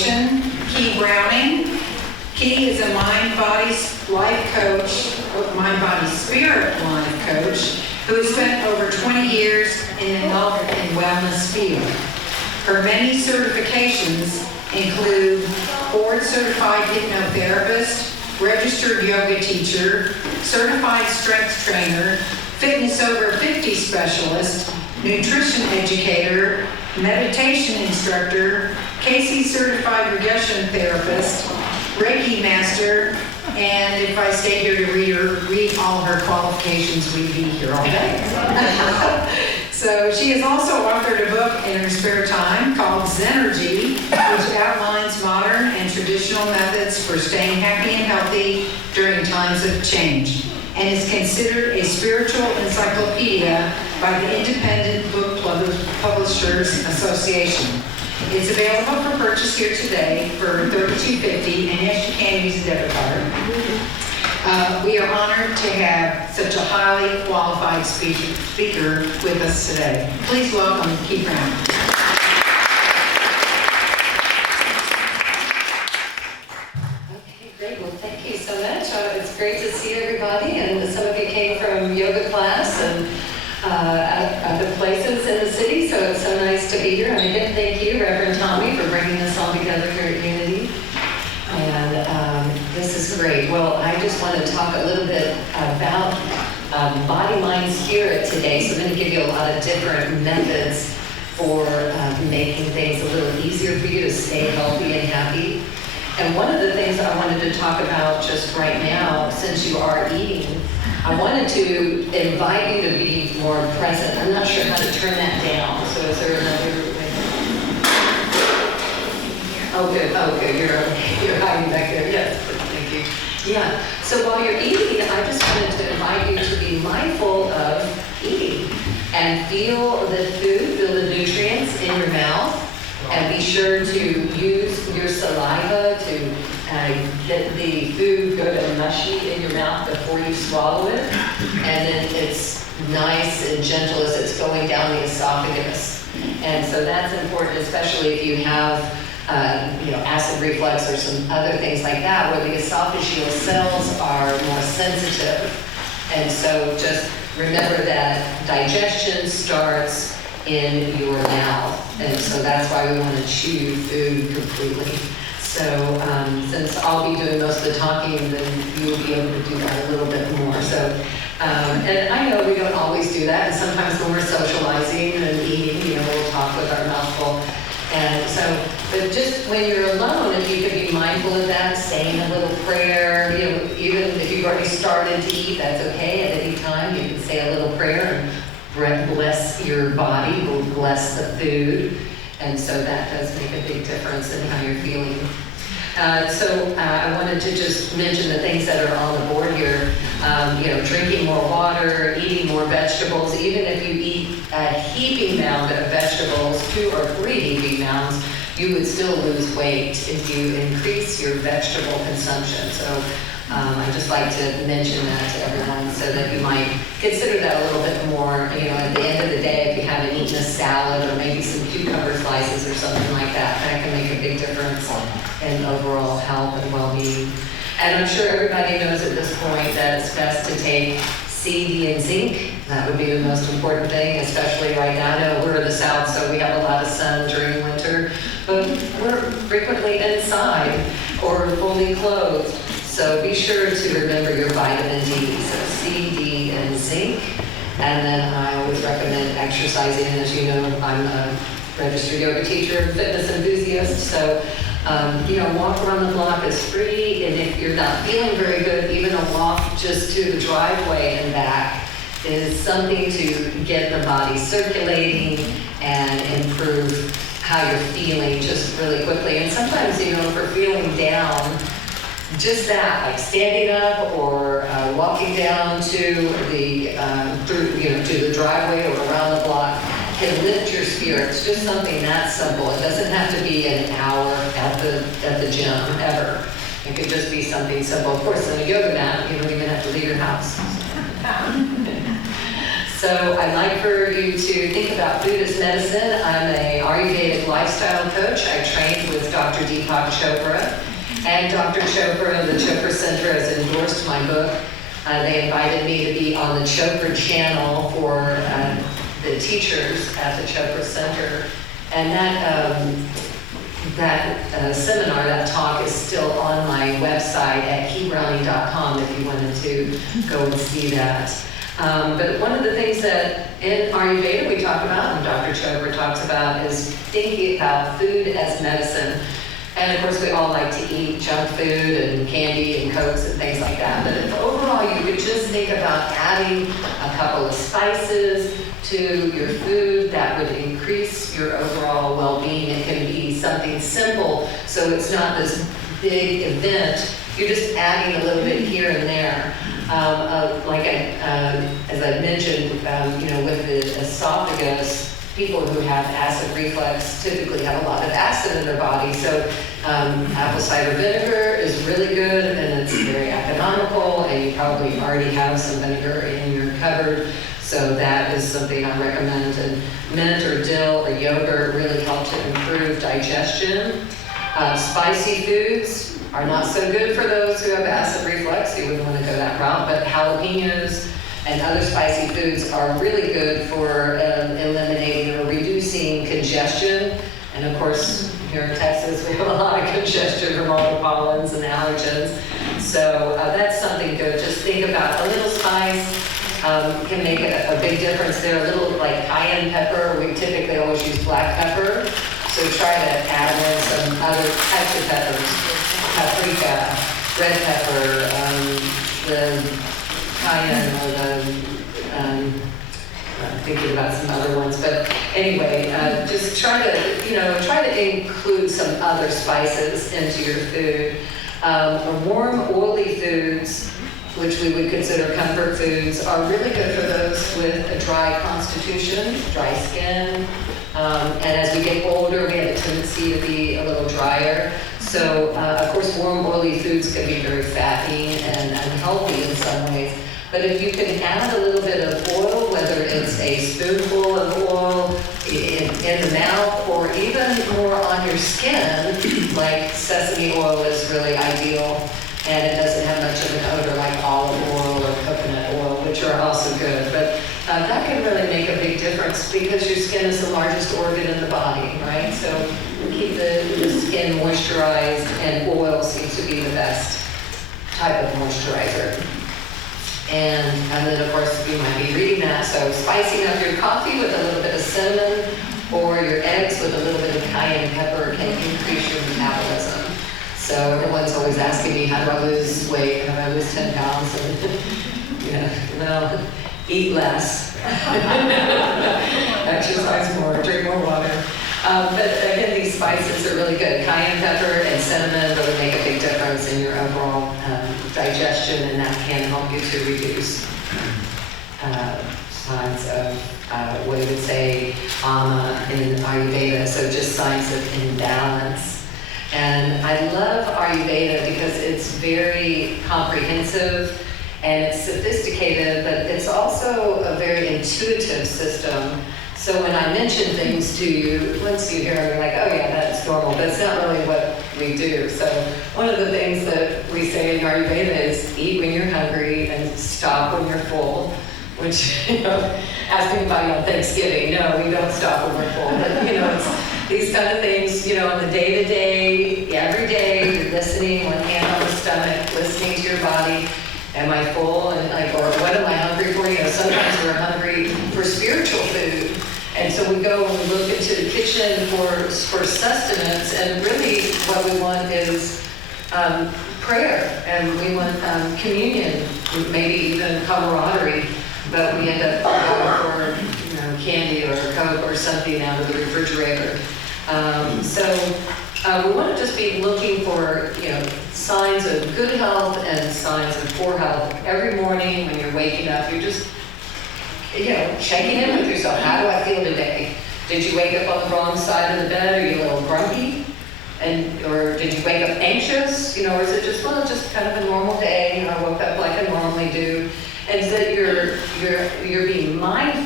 certification, Key Browning. Key is a mind-body life coach, mind-body-spirit life coach, who has spent over 20 years in the health and wellness field. Her many certifications include board-certified hypnotherapist, registered yoga teacher, certified strength trainer, fitness over 50 specialist, nutrition educator, meditation instructor, Casey certified regression therapist, Reiki master, and if I stay here to read all her qualifications, we'd be here all day. So she has also authored a book in her spare time called Zenergy, which outlines modern and traditional methods for staying happy and healthy during times of change, and is considered a spiritual encyclopedia by the Independent Book Publishers Association. It's available for purchase here today for $32.50, and yes, you can use a debit card. We are honored to have such a highly qualified speaker with us today. Please welcome Key Brown. Okay, great. Well, thank you so much. It's great to see everybody, and some of you came from yoga class and other places in the city, so it's so nice to be here. And again, thank you, Reverend Tommy, for bringing this all together here at Unity. And this is great. Well, I just want to talk a little bit about body, mind, spirit today. So I'm going to give you a lot of different methods for making things a little easier for you to stay healthy and happy. And one of the things I wanted to talk about just right now, since you are eating, I wanted to invite you to be more present. I'm not sure how to turn that down. So is there another way? Oh, good. Oh, good. You're hiding back there. Yes. Thank you. Yeah. So while you're eating, I just wanted to invite you to be mindful of eating and feel the food, feel the nutrients in your mouth, and be sure to use your saliva to get the food good and mushy in your mouth before you swallow it. And then it's nice and gentle as it's going down the esophagus. And so that's important, especially if you have acid reflux or some other things like that, where the esophageal cells are more sensitive. And so just remember that digestion starts in your mouth. And so that's why we want to chew food completely. So since I'll be doing most of the talking, then you'll be able to do that a little bit more. So, and I know we don't always do that, and sometimes when we're socializing and eating, we'll talk with our mouth full. And so, but just when you're alone, if you could be mindful of that, saying a little prayer, even if you've already started to eat, that's okay. At any time, you can say a little prayer and bless your body, will bless the food. And so that does make a big difference in how you're feeling. I wanted to just mention the things that are on the board here. Drinking more water, eating more vegetables. Even if you eat a heaping mound of vegetables, 2 or 3 heaping mounds, you would still lose weight if you increase your vegetable consumption. So I'd just like to mention that to everyone so that you might consider that a little bit more. At the end of the day, if you haven't eaten a salad or maybe some cucumber slices or something like that, that can make a big difference in overall health and well-being. And I'm sure everybody knows at this point that it's best to take C, D, and zinc. That would be the most important thing, especially right now. I know we're in the South, so we have a lot of sun during winter, but we're frequently inside or fully clothed. So be sure to remember your vitamin D, so C, D, and zinc. And then I always recommend exercising. And as you know, I'm a registered yoga teacher and fitness enthusiast. So, walk around the block is free. And if you're not feeling very good, even a walk just to the driveway and back is something to get the body circulating and improve how you're feeling just really quickly. And sometimes, if we're feeling down, just that, like standing up or walking down to the to the driveway or around the block can lift your spirits. Just something that simple. It doesn't have to be an hour at the gym ever. It could just be something simple. Of course, on a yoga mat, you don't even have to leave your house. So I'd like for you to think about food as medicine. I'm a Ayurvedic lifestyle coach. I trained with Dr. Deepak Chopra. And Dr. Chopra, the Chopra Center, has endorsed my book. They invited me to be on the Chopra channel for the teachers at the Chopra Center. And that seminar, that talk, is still on my website at keeprowning.com if you wanted to go and see that. But one of the things that in Ayurveda we talk about, and Dr. Chopra talks about, is thinking about food as medicine. And of course we all like to eat junk food and candy and cokes and things like that. But if overall you could just think about adding a couple of spices to your food, that would increase your overall well-being. It can be something simple, so it's not this big event. You're just adding a little bit here and there. As I mentioned, with the esophagus, people who have acid reflux typically have a lot of acid in their body. So apple cider vinegar is really good, and it's very economical, and you probably already have some vinegar in your cupboard. So that is something I recommend. And mint or dill or yogurt really help to improve digestion. Spicy foods are not so good for those who have acid reflux. You wouldn't want to go that route, but jalapenos and other spicy foods are really good for eliminating or reducing congestion. And of course, here in Texas, we have a lot of congestion from all the pollens and allergens. So that's something good. Just think about a little spice can make a big difference there. A little like cayenne pepper. We typically always use black pepper. So try to add in some other types of peppers. Paprika, red pepper, the cayenne, or I'm thinking about some other ones, but anyway, just try to include some other spices into your food. Warm, oily foods, which we would consider comfort foods, are really good for those with a dry constitution, dry skin. And as we get older, we have a tendency to be a little drier. So, of course, warm, oily foods can be very fattening and unhealthy in some ways. But if you can add a little bit of oil, whether it's a spoonful of oil in the mouth or even more on your skin, like sesame oil is really ideal. And it doesn't have much of an odor like olive oil or coconut oil, which are also good. But that can really make a big difference because your skin is the largest organ in the body, right? So keep the skin moisturized, and oil seems to be the best type of moisturizer. And then, of course, you might be reading that. So spicing up your coffee with a little bit of cinnamon or your eggs with a little bit of cayenne pepper can increase your metabolism. So everyone's always asking me, how do I lose weight? How do I lose 10 pounds? And, eat less. Exercise more, drink more water. But again, these spices are really good. Cayenne pepper and cinnamon really make a big difference in your overall digestion, and that can help you to reduce signs of what you would say in Ayurveda, so just signs of imbalance. And I love Ayurveda because it's very comprehensive and it's sophisticated, but it's also a very intuitive system. So when I mention things to you, once you hear them, you're like, oh yeah, that's normal, but it's not really what we do. So one of the things that we say in Ayurveda is eat when you're hungry and stop when you're full, which, ask anybody on Thanksgiving, no, we don't stop when we're full. But, it's these kind of things, on the day-to-day, every day, you're listening, one hand on the stomach, listening to your body. Am I full? And or what am I hungry for? Sometimes we're hungry for spiritual food. And so we go and we look into the kitchen for sustenance, and really what we want is prayer, and we want communion, maybe even camaraderie, but we end up going for candy or Coke or something out of the refrigerator. We want to just be looking for signs of good health and signs of poor health. Every morning when you're waking up, you're just checking in with yourself. How do I feel today? Did you wake up on the wrong side of the bed? Are you a little grumpy? Or did you wake up anxious? Or is it just kind of a normal day? I woke up like I normally do. And that you're being mindful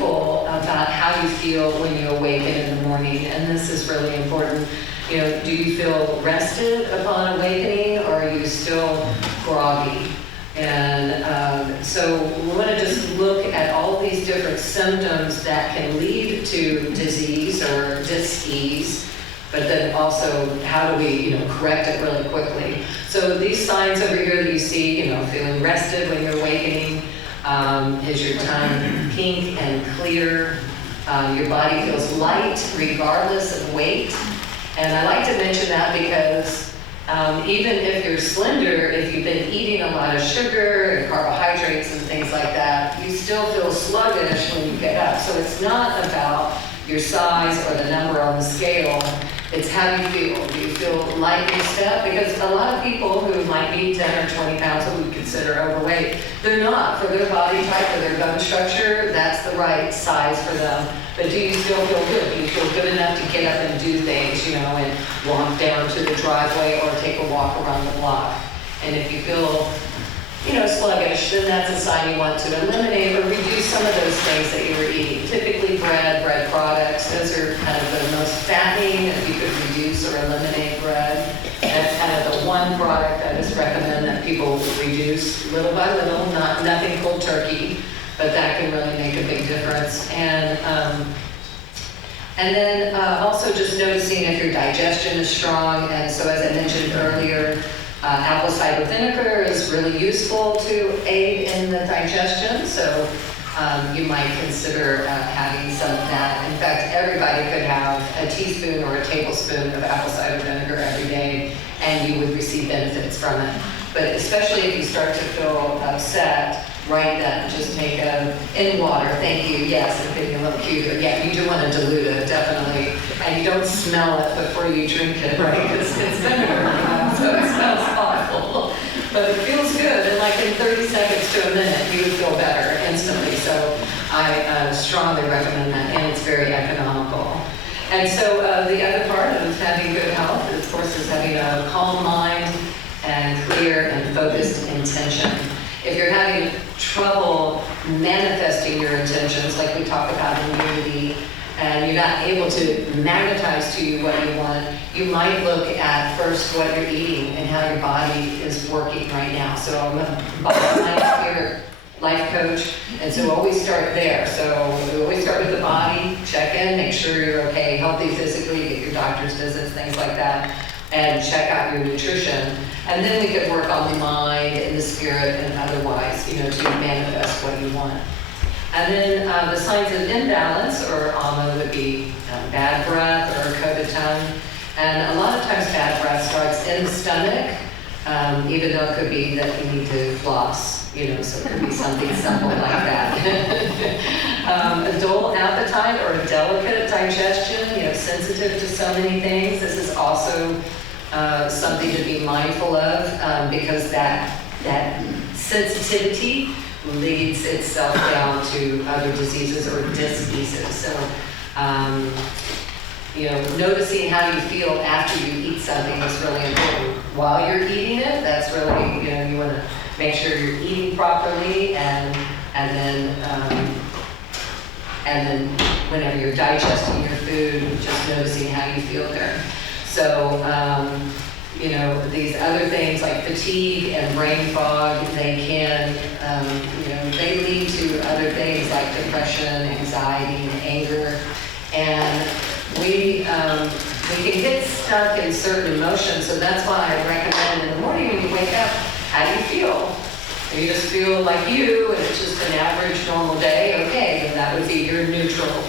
feel when you awaken in the morning? And this is really important. You know, do you feel rested upon awakening, or are you still groggy? And so we want to just look at all these different symptoms that can lead to disease or dis-ease, but then also how do we, you know, correct it really quickly. So these signs over here that you see, you know, feeling rested when you're awakening, is your tongue pink and clear, your body feels light regardless of weight. And I like to mention that because even if you're slender, if you've been eating a lot of sugar and carbohydrates and things like that, you still feel sluggish when you get up. So it's not about your size or the number on the scale, it's how you feel. Do you feel light in your step? Because a lot of people who might be 10 or 20 pounds who we consider overweight, they're not. For their body type, for their bone structure, that's the right size for them. But do you still feel good? Do you feel good enough to get up and do things, you know, and walk down to the driveway or take a walk around the block? And if you feel, you know, sluggish, then that's a sign you want to eliminate or reduce some of those things that you were eating. Typically bread products, those are kind of the most fattening. If you could reduce or eliminate bread, that's kind of the one product I just recommend that people reduce little by little, nothing cold turkey, but that can really make a big difference. And then also just noticing if your digestion is strong. And so as I mentioned earlier, apple cider vinegar is really useful to aid in the digestion. So you might consider having some of that. In fact, everybody could have a teaspoon or a tablespoon of apple cider vinegar every day, and you would receive benefits from it. But especially if you start to feel upset, right then, just take in water, thank you, yes, I'm getting a little cuter. Yeah, you do want to dilute it, definitely. And you don't smell it before you drink it, right? Because it's vinegar, so it smells awful. But it feels good, and like in 30 seconds to a minute, you would feel better instantly. So I strongly recommend that, and it's very economical. And so the other part of having good health, of course, is having a calm mind and clear and focused intention. If you're having trouble manifesting your intentions, like we talk about in unity, and you're not able to magnetize to you what you want, you might look at first what you're eating and how your body is working right now. So I'm a body, mind, spirit life coach, and so always start there. So we always start with the body, check in, make sure you're okay, healthy physically, get your doctor's visits, things like that, and check out your nutrition. And then we could work on the mind and the spirit and otherwise, you know, to manifest what you want. And then the signs of imbalance or AMA would be bad breath or coated tongue. And a lot of times bad breath starts in the stomach, even though it could be that you need to floss, you know, so it could be something simple like that. A dull appetite or a delicate digestion, you know, sensitive to so many things. This is also something to be mindful of because that sensitivity leads itself down to other diseases or diseases. So, you know, noticing how you feel after you eat something is really important. While you're eating it, that's really, you know, you want to make sure you're eating properly, and then whenever you're digesting your food, just noticing how you feel there. So, you know, these other things like fatigue and brain fog, they can, you know, they lead to other things like depression, anxiety, and anger. And we can get stuck in certain emotions, so that's why I recommend in the morning when you wake up, how do you feel? If you just feel like you, and it's just an average normal day, okay, then that would be your neutral.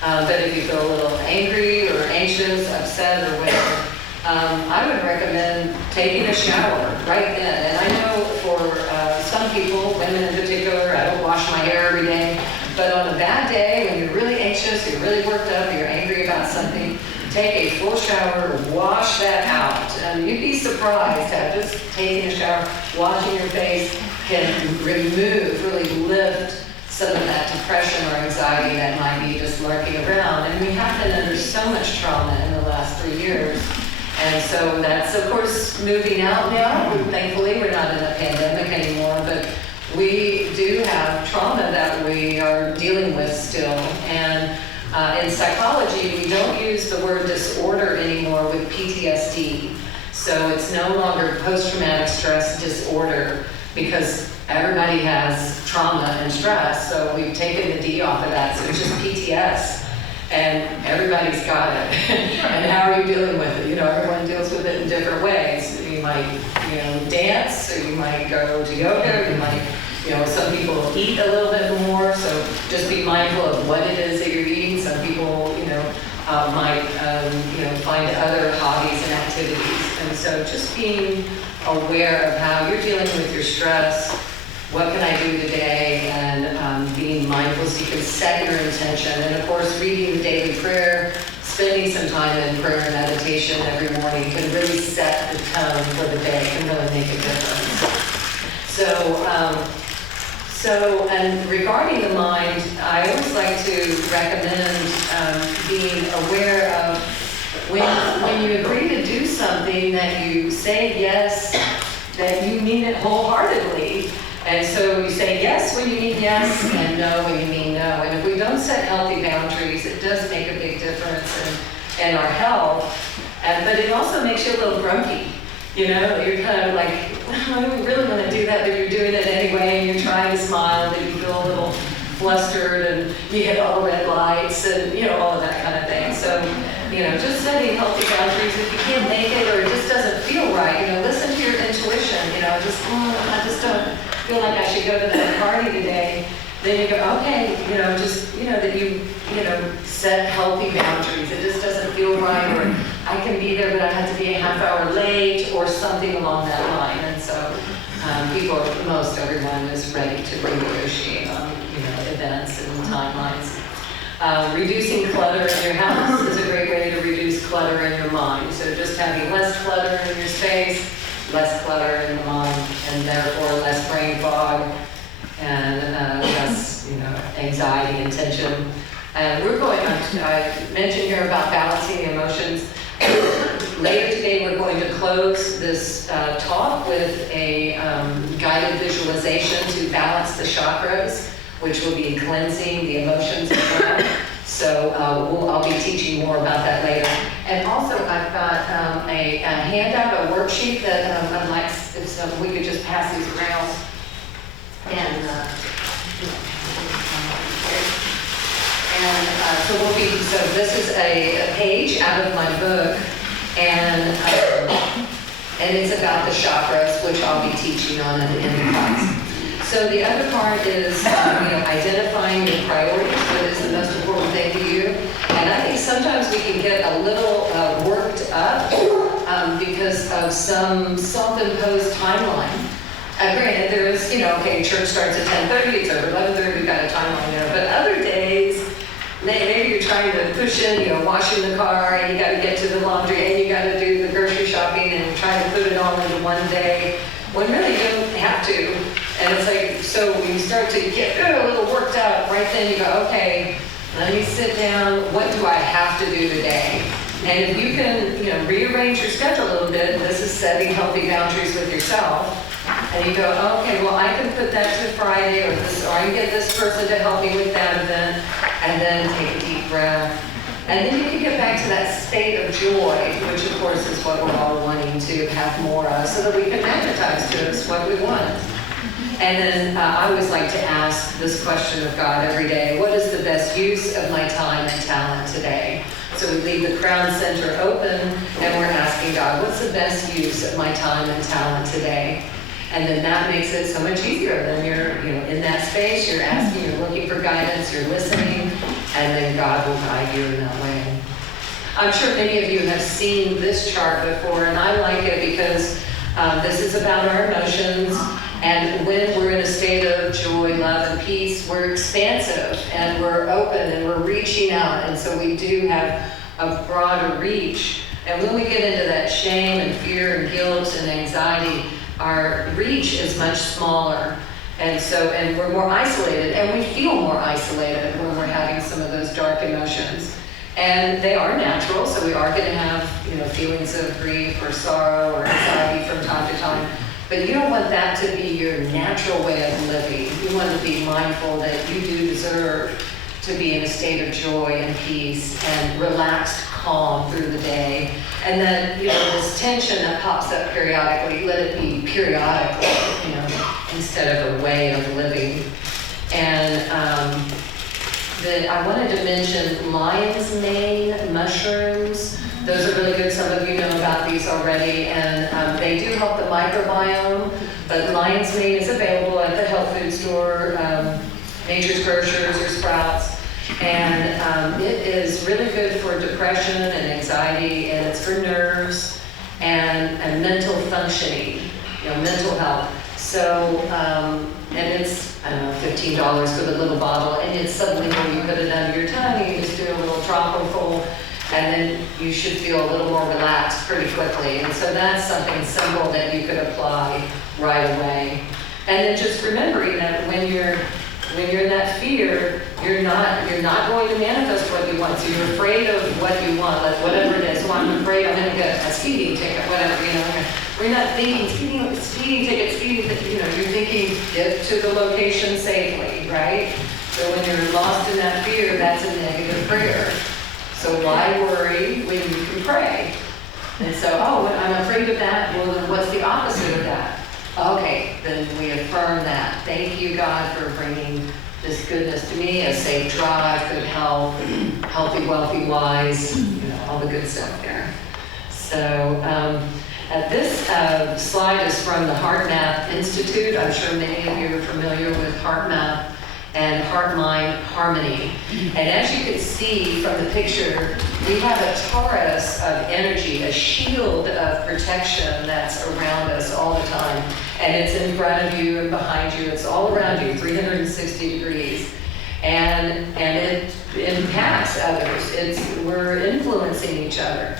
But if you feel a little angry or anxious, upset, or whatever, I would recommend taking a shower right then. And I know for some people, women in particular, I don't wash my hair every day, but on a bad day, when you're really anxious, you're really worked up, you're angry about something, take a full shower, wash that out. And you'd be surprised how just taking a shower, washing your face can remove, really lift some of that depression or anxiety that might be just lurking around. And we have been under so much trauma in the last 3 years. And so that's, of course, moving out now. Thankfully, we're not in a pandemic anymore, but we do have trauma that we are dealing with still. And terminology, we don't use the word disorder anymore with PTSD. So it's no longer post-traumatic stress disorder, because everybody has trauma and stress, so we've taken the D off of that, so it's just PTS. And everybody's got it. And how are you dealing with it? You know, everyone deals with it in different ways. You might, dance, or you might go to yoga, you might, some people eat a little bit more, so just be mindful of what it is that you're eating. Some people, might, find other hobbies and activities. And so just being aware of how you're dealing with your stress, what can I do today, and being mindful so you can set your intention. And of course, reading the daily prayer, spending some time in prayer and meditation every morning can really set the tone for the day, can really make a difference. And regarding the mind, I always like to recommend being aware of when you agree to do something, that you say yes, that you mean it wholeheartedly. And so you say yes when you mean yes, and no when you mean no. And if we don't set healthy boundaries, it does make a big difference in our health. But it also makes you a little grumpy. You're kind of like, I don't really want to do that, but you're doing it anyway, and you're trying to smile, and you feel a little flustered, and you hit all the red lights, and all of that kind of thing. So, just setting healthy boundaries. If you can't make it, or it just doesn't feel right, listen to your intuition. I just don't feel like I should go to that party today. Then you go, okay, that you set healthy boundaries. It just doesn't feel right, or I can be there, but I have to be a half hour late, or something along that line. And so most everyone is ready to renegotiate on, events and timelines. Reducing clutter in your house is a great way to reduce clutter in your mind. So just having less clutter in your space, less clutter in the mind, and therefore less brain fog, and less, anxiety and tension. We're going on, I mentioned here about balancing the emotions. Later today, we're going to close this talk with a guided visualization to balance the chakras, which will be cleansing the emotions as well. So I'll be teaching more about that later. And also, I've got a handout, a worksheet that I'd like if we could just pass these around. And so this is a page out of my book, and it's about the chakras, which I'll be teaching on in the class. So the other part is, identifying your priorities, what is the most important thing to you. And I think sometimes we can get a little worked up because of some self-imposed timeline. Granted, there is, church starts at 10:30, it's over 11:30, we've got a timeline there. But other days, maybe you're trying to push in, washing the car, and you got to get to the laundry, and you got to do the grocery shopping, and you're trying to put it all into one day, when really you don't have to. And it's like, so when you start to get a little worked up, right then you go, okay, let me sit down, what do I have to do today? And if you can, rearrange your schedule a little bit, and this is setting healthy boundaries with yourself, and you go, okay, well, I can put that to Friday, or I can get this person to help me with that event, and then take a deep breath. And then you can get back to that state of joy, which of course is what we're all wanting to have more of, so that we can magnetize to us what we want. And then I always like to ask this question of God every day: what is the best use of my time and talent today? So we leave the crown center open, and we're asking God, what's the best use of my time and talent today? And then that makes it so much easier. Then you're in that space, you're asking, you're looking for guidance, you're listening, and then God will guide you in that way. I'm sure many of you have seen this chart before, and I like it because this is about our emotions. And when we're in a state of joy, love, and peace, we're expansive, and we're open, and we're reaching out. And so we do have a broader reach. And when we get into that shame and fear and guilt and anxiety, our reach is much smaller. And we're more isolated, and we feel more isolated when we're having some of those dark emotions. And they are natural, so we are going to have, feelings of grief or sorrow or anxiety from time to time. But you don't want that to be your natural way of living. You want to be mindful that you do deserve to be in a state of joy and peace and relaxed calm through the day. And then, this tension that pops up periodically, let it be periodically, instead of a way of living. And then I wanted to mention lion's mane mushrooms. Those are really good. Some of you know about these already, and they do help the microbiome. But lion's mane is available at the health food store, Nature's Grocers or Sprouts. And it is really good for depression and anxiety, and it's for nerves and mental functioning, mental health. So, and it's, I don't know, $15 for the little bottle, and it's suddenly when you put it under your tongue, you just do a little dropperful, and then you should feel a little more relaxed pretty quickly. And so that's something simple that you could apply right away. And then just remembering that when you're in that fear, you're not going to manifest what you want. So you're afraid of what you want, like whatever it is. So I'm afraid I'm going to get a speeding ticket, whatever, We're not thinking speeding ticket, you're thinking get to the location safely, right? So when you're lost in that fear, that's a negative prayer. So why worry when you can pray? And so, I'm afraid of that. Well, then what's the opposite of that? Okay, then we affirm that. Thank you, God, for bringing this goodness to me, a safe drive, good health, healthy, wealthy, wise, all the good stuff there. So this slide is from the HeartMath Institute. I'm sure many of you are familiar with HeartMath and heart-mind harmony. And as you can see from the picture, we have a torus of energy, a shield of protection that's around us all the time. And it's in front of you and behind you. It's all around you, 360 degrees. And it impacts others. We're influencing each other.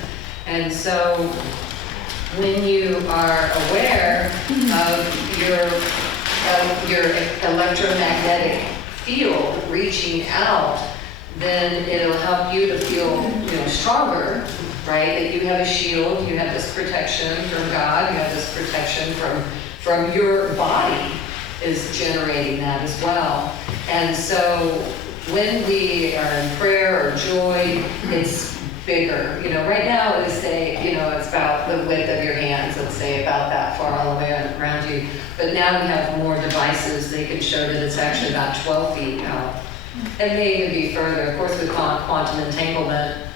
And so when you are aware of your electromagnetic field reaching out, then it'll help you to feel stronger, right? That you have a shield, you have this protection from God, you have this protection from your body is generating that as well. And so when we are in prayer or joy, it's bigger. Right now let's say, it's about the width of your hands, let's say about that far all the way around you. But now we have more devices, they can show that it's actually about 12 feet out. And may even be further. Of course, with quantum entanglement,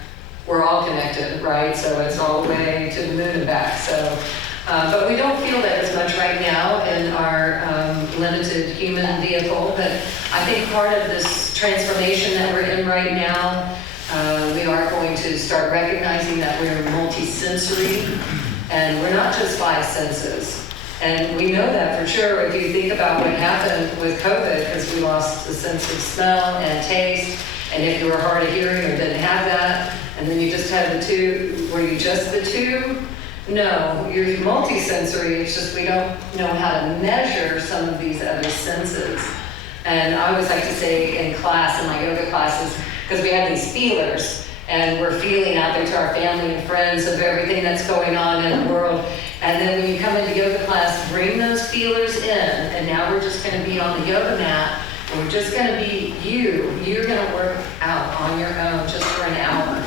we're all connected, right? So it's all the way to the moon and back. So, but we don't feel that as much right now in our limited human vehicle. But I think part of this transformation that we're in right now, we are going to start recognizing that we're multisensory, and we're not just 5 senses. And we know that for sure if you think about what happened with COVID, because we lost the sense of smell and taste, and if you were hard of hearing or didn't have that, and then you just had the 2, were you just the 2? No, you're multisensory, it's just we don't know how to measure some of these other senses. And I always like to say in class, in my yoga classes, because we have these feelers, and we're feeling out there to our family and friends of everything that's going on in the world. And then when you come into yoga class, bring those feelers in. And now we're just going to be on the yoga mat, and we're just going to be you. You're going to work out on your own just for an hour.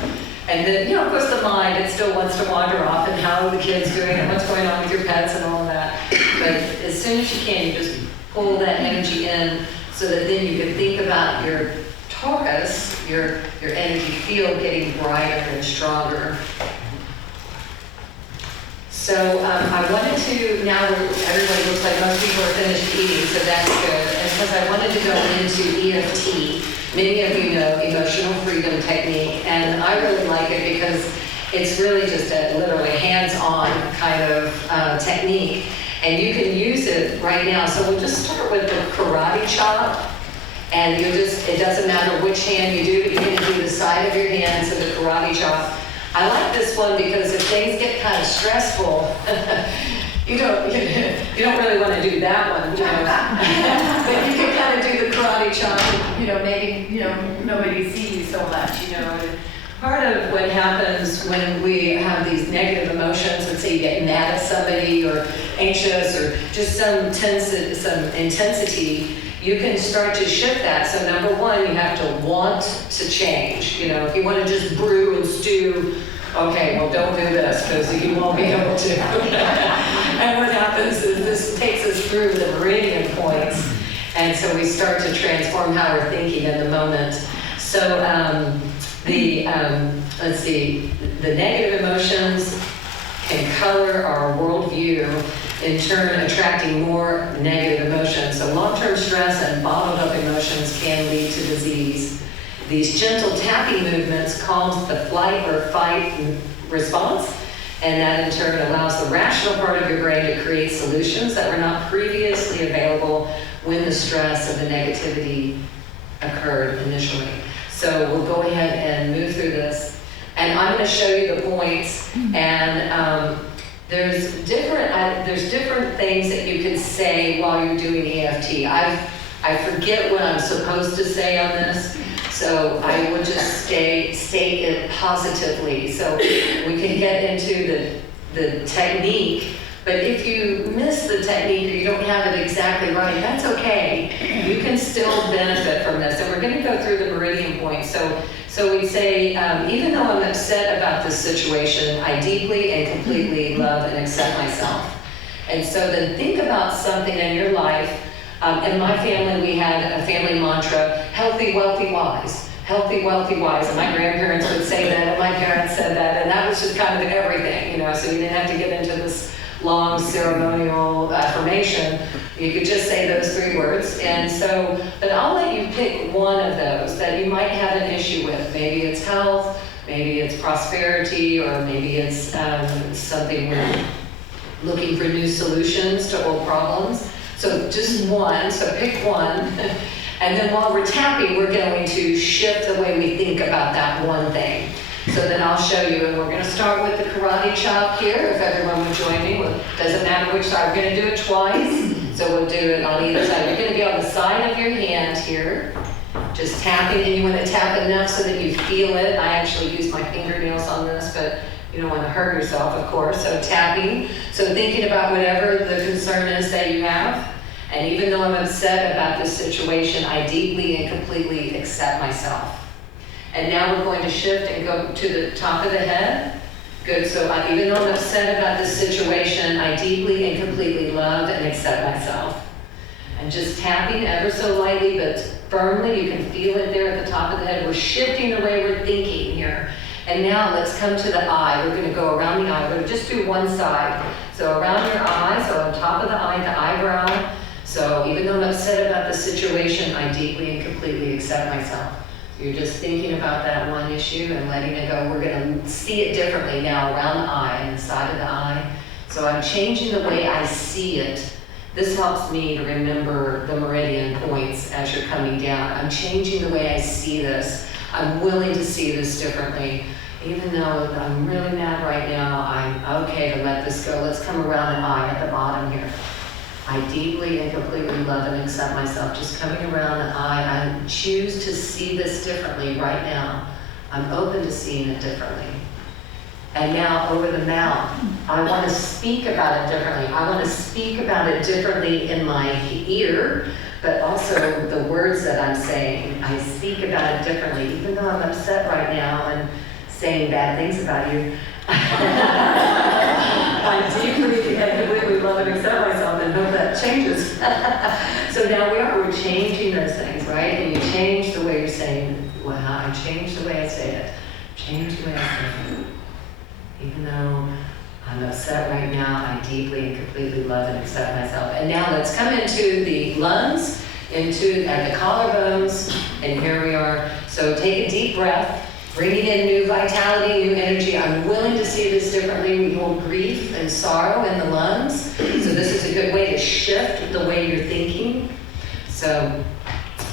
And then, of course, the mind, it still wants to wander off, and how are the kids doing, and what's going on with your pets and all of that. But as soon as you can, you just pull that energy in so that then you can think about your torus, your energy field getting brighter and stronger. So I wanted to, now everybody looks like most people are finished eating, so that's good. And because I wanted to go into EFT, many of you know emotional freedom technique, and I really like it because it's really just a literally hands-on kind of technique, and you can use it right now. So we'll just start with the karate chop, and it doesn't matter which hand you do, but you're going to do the side of your hand, so the karate chop. I like this one because if things get kind of stressful, you don't really want to do that one, but you can kind of do the karate chop, maybe, nobody sees you so much, Part of what happens when we have these negative emotions, let's say you get mad at somebody or anxious or just some intensity, you can start to shift that. So number one, you have to want to change. You know, if you want to just brew and stew, okay, well, don't do this because you won't be able to. And what happens is this takes us through the meridian points, and so we start to transform how we're thinking in the moment. So let's see, the negative emotions can color our worldview, in turn attracting more negative emotions. So long-term stress and bottled up emotions can lead to disease. These gentle tapping movements calms the flight or fight response, and that in turn allows the rational part of your brain to create solutions that were not previously available when the stress and the negativity occurred initially. So we'll go ahead and move through this. And I'm going to show you the points, and there's different things that you can say while you're doing EFT. I forget what I'm supposed to say on this, so I will just state it positively. So we can get into the technique, but if you miss the technique or you don't have it exactly right, that's okay. You can still benefit from this. And we're going to go through the meridian points. So we'd say, even though I'm upset about this situation, I deeply and completely love and accept myself. And so then think about something in your life. In my family, we had a family mantra, healthy, wealthy, wise. Healthy, wealthy, wise. And my grandparents would say that, and my parents said that, and that was just kind of everything, you know, so you didn't have to get into this long ceremonial affirmation. You could just say those 3 words. And so, but I'll let you pick one of those that you might have an issue with. Maybe it's health, maybe it's prosperity, or maybe it's something where looking for new solutions to old problems. So just one, so pick one. And then while we're tapping, we're going to shift the way we think about that one thing. So then I'll show you, and we're going to start with the karate chop here, if everyone would join me. Well, doesn't matter which side. We're going to do it twice, so we'll do it on either side. You're going to be on the side of your hand here, just tapping, and you want to tap enough so that you feel it. I actually use my fingernails on this, but you don't want to hurt yourself, of course. So tapping, so thinking about whatever the concern is that you have. And even though I'm upset about this situation, I deeply and completely accept myself. And now we're going to shift and go to the top of the head. Good, so even though I'm upset about this situation, I deeply and completely love and accept myself. And just tapping ever so lightly, but firmly, you can feel it there at the top of the head. We're shifting the way we're thinking here. And now let's come to the eye. We're gonna go around the eye. We're gonna just do one side. So around your eye, so on top of the eye, the eyebrow. So even though I'm upset about the situation, I deeply and completely accept myself. You're just thinking about that one issue and letting it go. We're going to see it differently now around the eye and the side of the eye. So I'm changing the way I see it. This helps me to remember the meridian points as you're coming down. I'm changing the way I see this. I'm willing to see this differently. Even though I'm really mad right now, I'm okay to let this go. Let's come around the eye at the bottom here. I deeply and completely love and accept myself. Just coming around the eye, I choose to see this differently right now. I'm open to seeing it differently. And now over the mouth, I want to speak about it differently. I want to speak about it differently in my ear, but also the words that I'm saying. I speak about it differently, even though I'm upset right now and saying bad things about you. I deeply and completely love and accept myself and hope that changes. So now we're changing those things, right? And you change the way you're saying, wow, I changed the way I say it. Change the way I say it. Even though I'm upset right now, I deeply and completely love and accept myself. And now let's come into the lungs, into the collarbones, and here we are. So take a deep breath. Bringing in new vitality, new energy. I'm willing to see this differently. We hold grief and sorrow in the lungs. So this is a good way to shift the way you're thinking. So,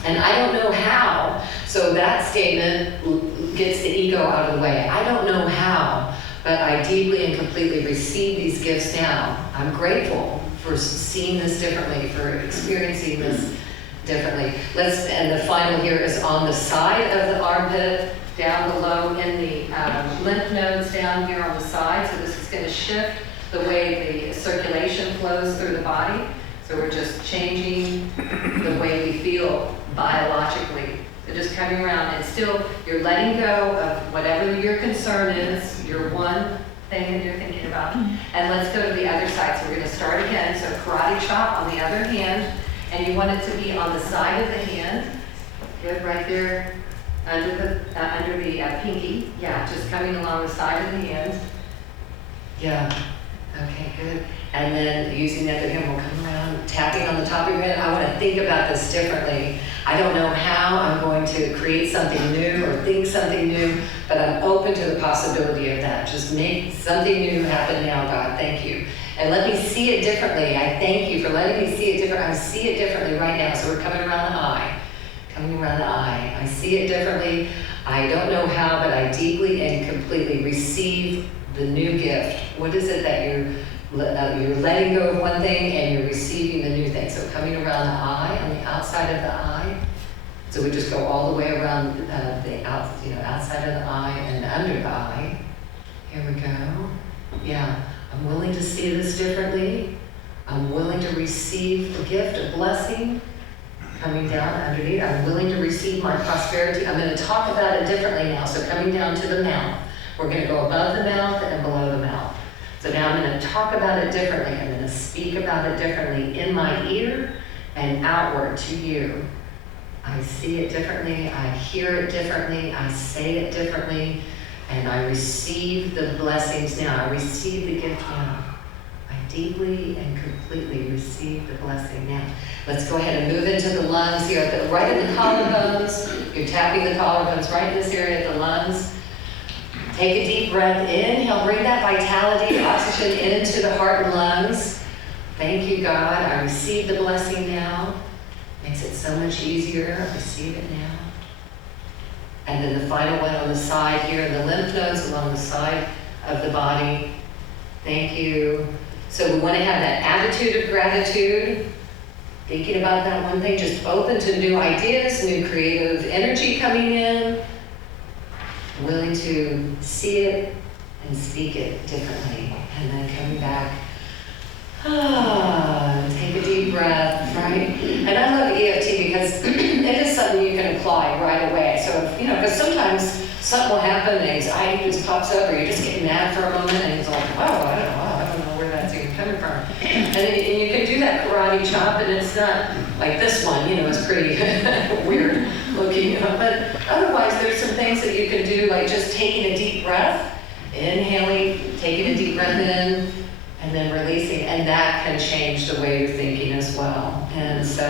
and I don't know how. So that statement gets the ego out of the way. I don't know how, but I deeply and completely receive these gifts now. I'm grateful for seeing this differently, for experiencing this differently. And the final here is on the side of the armpit, down below in the lymph nodes down here on the side. So this is going to shift the way the circulation flows through the body. So we're just changing the way we feel biologically. So just coming around and still, you're letting go of whatever your concern is, your one thing that you're thinking about. And let's go to the other side. So we're gonna start again. So karate chop on the other hand, and you want it to be on the side of the hand. Good, right there under the pinky. Yeah, just coming along the side of the hand. Yeah, okay, good. And then using that again, we'll come around, tapping on the top of your head. I want to think about this differently. I don't know how I'm going to create something new or think something new, but I'm open to the possibility of that. Just make something new happen now, God. Thank you. And let me see it differently. I thank you for letting me see it differently. I see it differently right now. So we're coming around the eye. Coming around the eye. I see it differently. I don't know how, but I deeply and completely receive the new gift. What is it that you're letting go of one thing and you're receiving the new thing? So coming around the eye, on the outside of the eye. So we just go all the way around outside of the eye and under the eye. Here we go. Yeah, I'm willing to see this differently. I'm willing to receive the gift of blessing coming down underneath. I'm willing to receive my prosperity. I'm going to talk about it differently now. So coming down to the mouth. We're going to go above the mouth and below the mouth. So now I'm going to talk about it differently. I'm going to speak about it differently in my ear and outward to you. I see it differently. I hear it differently. I say it differently. And I receive the blessings now. I receive the gift now. I deeply and completely receive the blessing now. Let's go ahead and move into the lungs here. Right in the collarbones. You're tapping the collarbones right in this area at the lungs. Take a deep breath. Inhale, bring that vitality, oxygen into the heart and lungs. Thank you, God. I receive the blessing now. Makes it so much easier. I receive it now. And then the final one on the side here, the lymph nodes along the side of the body. Thank you. So we want to have that attitude of gratitude. Thinking about that one thing, just open to new ideas, new creative energy coming in. Willing to see it and speak it differently. And then coming back. Take a deep breath, right? And I love EFT because it is something you can apply right away. So, because sometimes something will happen, and anxiety just pops up, or you just get mad for a moment, and it's like, wow, I don't know where that's even coming from. And you can do that karate chop, and it's not like this one, it's pretty weird looking. But otherwise, there's some things that you can do, like just taking a deep breath, inhaling, taking a deep breath in, and then releasing, and that can change the way you're thinking as well. And so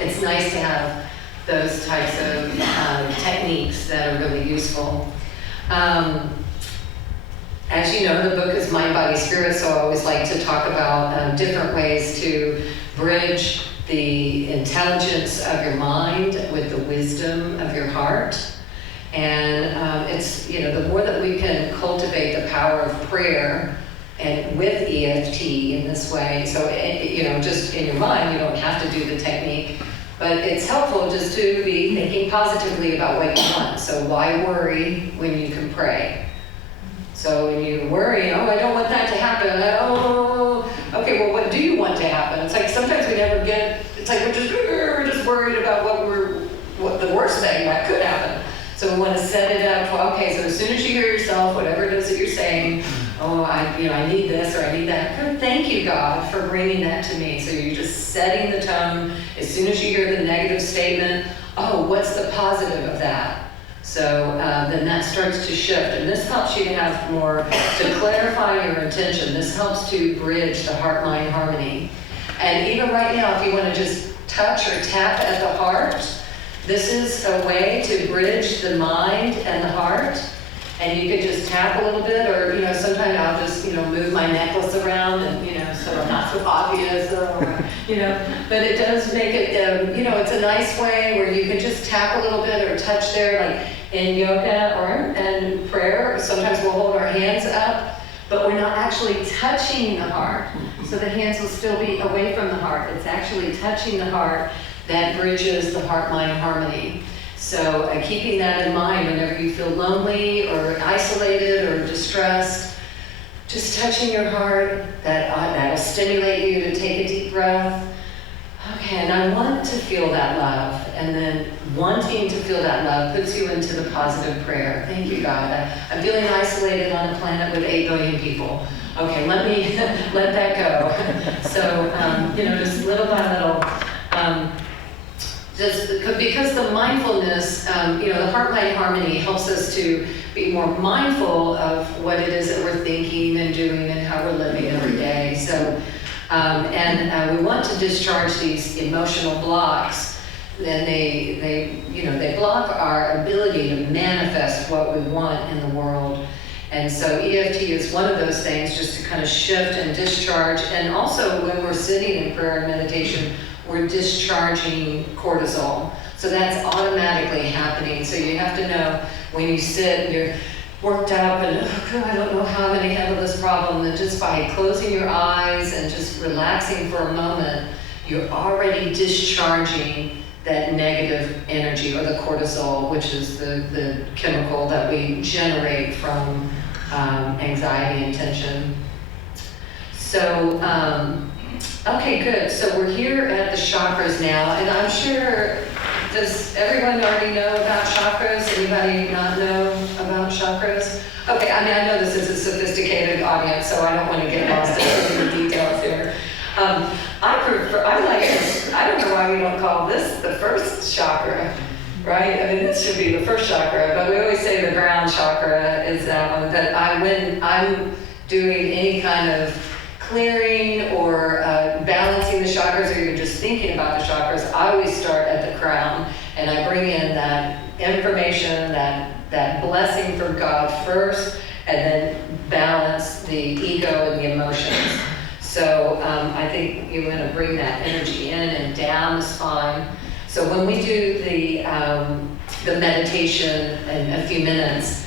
it's nice to have those types of techniques that are really useful. As you know, the book is Mind, Body, Spirit, so I always like to talk about different ways to bridge the intelligence of your mind with the wisdom of your heart. And it's, the more that we can cultivate the power of prayer and with EFT in this way, so, just in your mind, you don't have to do the technique, but it's helpful just to be thinking positively about what you want. So why worry when you can pray? So when you worry, I don't want that to happen. Okay, well, what do you want to happen? It's like sometimes we never get, it's like we're just worried about what the worst thing that could happen. So we want to set it up for, okay, so as soon as you hear yourself, whatever it is that you're saying, I need this or I need that. Good, thank you, God, for bringing that to me. So you're just setting the tone. As soon as you hear the negative statement, what's the positive of that? So then that starts to shift. And this helps you to have more, to clarify your intention. This helps to bridge the heart-mind harmony. And even right now, if you want to just touch or tap at the heart, this is a way to bridge the mind and the heart. And you could just tap a little bit, or, sometimes I'll just, move my necklace around and, so I'm not so obvious, but it does make it, it's a nice way where you can just tap a little bit or touch there, like in yoga or in prayer. Sometimes we'll hold our hands up, but we're not actually touching the heart. So the hands will still be away from the heart. It's actually touching the heart that bridges the heart-mind harmony. So keeping that in mind whenever you feel lonely or isolated or distressed, just touching your heart, that'll stimulate you to take a deep breath. Okay, and I want to feel that love, and then wanting to feel that love puts you into the positive prayer. Thank you, God. I'm feeling isolated on a planet with 8 billion people. Okay, let me let that go. So, just little by little, just because the mindfulness, the heart-mind harmony helps us to be more mindful of what it is that we're thinking and doing and how we're living every day. So. We want to discharge these emotional blocks. Then they block our ability to manifest what we want in the world. And so EFT is one of those things, just to kind of shift and discharge. And also when we're sitting in prayer and meditation, we're discharging cortisol. So that's automatically happening. So you have to know when you sit and you're worked up and I don't know how I'm going to handle this problem, and just by closing your eyes and just relaxing for a moment, you're already discharging that negative energy, or the cortisol, which is the chemical that we generate from anxiety and tension. So, okay, good. So we're here at the chakras now, and I'm sure, does everyone already know about chakras? Anybody not know about chakras? Okay, I know this is a sophisticated audience, so I don't want to get lost in the details here. I don't know why we don't call this the first chakra, right? I mean, this should be the first chakra, but we always say the ground chakra is that one. That when I'm doing any kind of clearing or balancing the chakras, or even just thinking about the chakras, I always start at the crown, and I bring in that information, that blessing from God first, and then balance the ego and the emotions. So I think you want to bring that energy in and down the spine. So when we do the meditation in a few minutes,